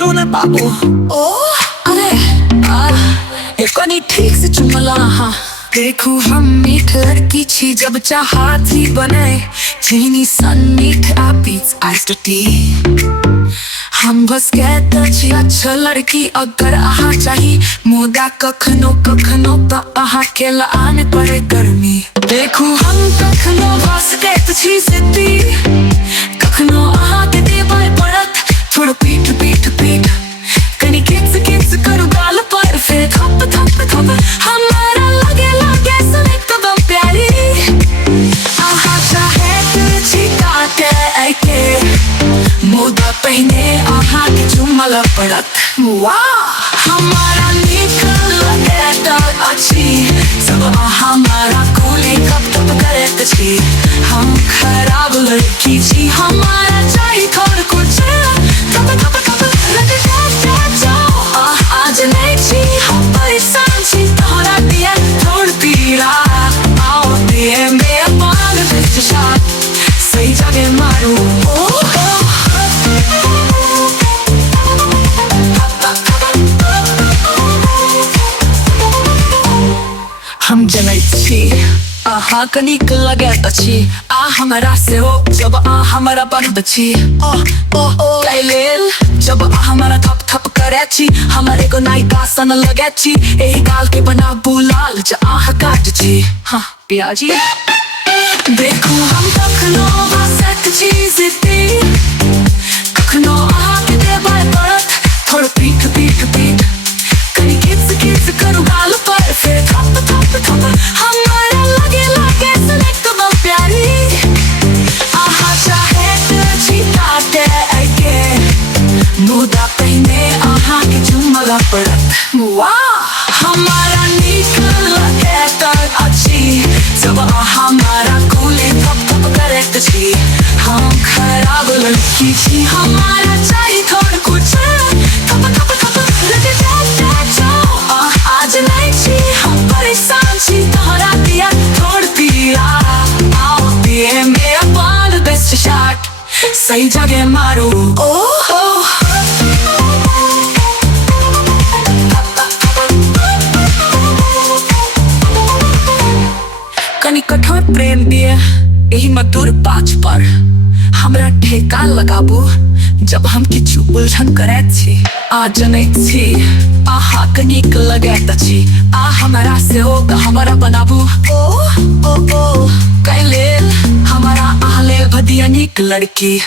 करो ना बाबू। ओ अरे एक ठीक से चुमला हाँ। देखो हम मीठ लड़की छी जब चाहा थी बनाए चीनी सन मीठ आपीज आइस्ड टी। हम बस कहते छी अच्छा लड़की अगर आहा चाही मुदा कखनो कखनो तो आहा के लाने पड़े गर्मी। देखो हम कखनो बस कहते छी सिद्धि कखनो आहा के देवाय पड़त थोड़ा पीठ पीठ पीठ कनी किस करो गाल पर फिर थप थप थप हमारा लगे लगे सुने कदम प्यारी। आहा चाहे तुझी काटे ऐके मुदा पहने आहा के चुमला पड़त वाह हमारा निकल लगे तो अच्छी सब हमारा कूली कप कप करे तछी। हम खराब लड़की छी हमारा चाहिए थोड़ा कुछ कप कप कप लगे जाओ आज नहीं छी हम परेशान छी तोरा दिया थोड़ पीड़ा आओ दिए मेरा पाल बिच शाट सही जगह मारू। हम जनै छी आहा कनिक लगे तछी आ हमरा से हो जब आ हमरा बनद छी। ओ कैलेल जब आ हमरा थप थप करे छी हमारे को नायिका सन लगे छी एही गाल के बना बुलाल ज आहा काट छी हाँ पियाजी। देखो हम कखनो बसत छी जिद्दी कखनो आहा के देवाय पड़त थोड़ा पीठ पीठ पीठ कनी किस करो गाल पर फिर थप थप थप हमारा लगे लगे सुने कदम प्यारी। आहा चाहे तुझी काटे ऐके मुदा पहने आहा के चुमला पड़त वाह हमारा निकल लगे तो अच्छी जब हमारा कूली थप थप करे तछी। हम खराब लड़की छी हमारा चाहिए थोड़ा कुछ थप थप थप लगे जाओ आज नहीं छी हम परेशान छी तोरा दिया थोड़ पीड़ा आओ दिए मेरा पाल बेस्ट शॉट सही जगह मारू। कनी कठोर प्रेम दिए यही मधुर पाँच पर हमरा ठेका लगाबू जब हम किछु उलझन करे छी आ जनै छी आहा कनिक लगे तछी आ हमरा से होगा हमारा बनाबू। ओ कैलेल हमारा आहले भदिया निक लड़की।